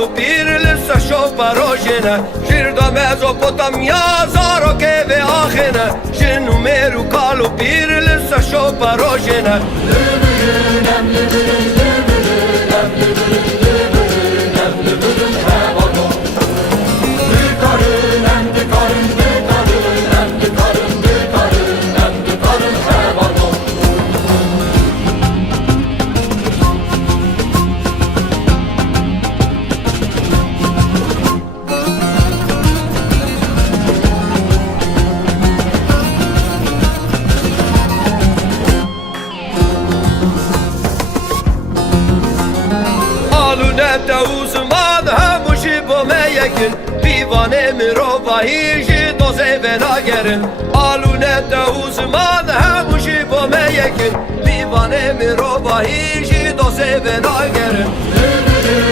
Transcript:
kalu pir lisa shopa rojene Shirda Mezopotamia zaro keve ahene Shinu meru kalu pir lisa shopa rojene Alunete uzman hamushi bomeyekin Divane mirovahi jido zevena gerin Alunete uzman hamushi bomeyekin Divane mirovahi jido zevena gerin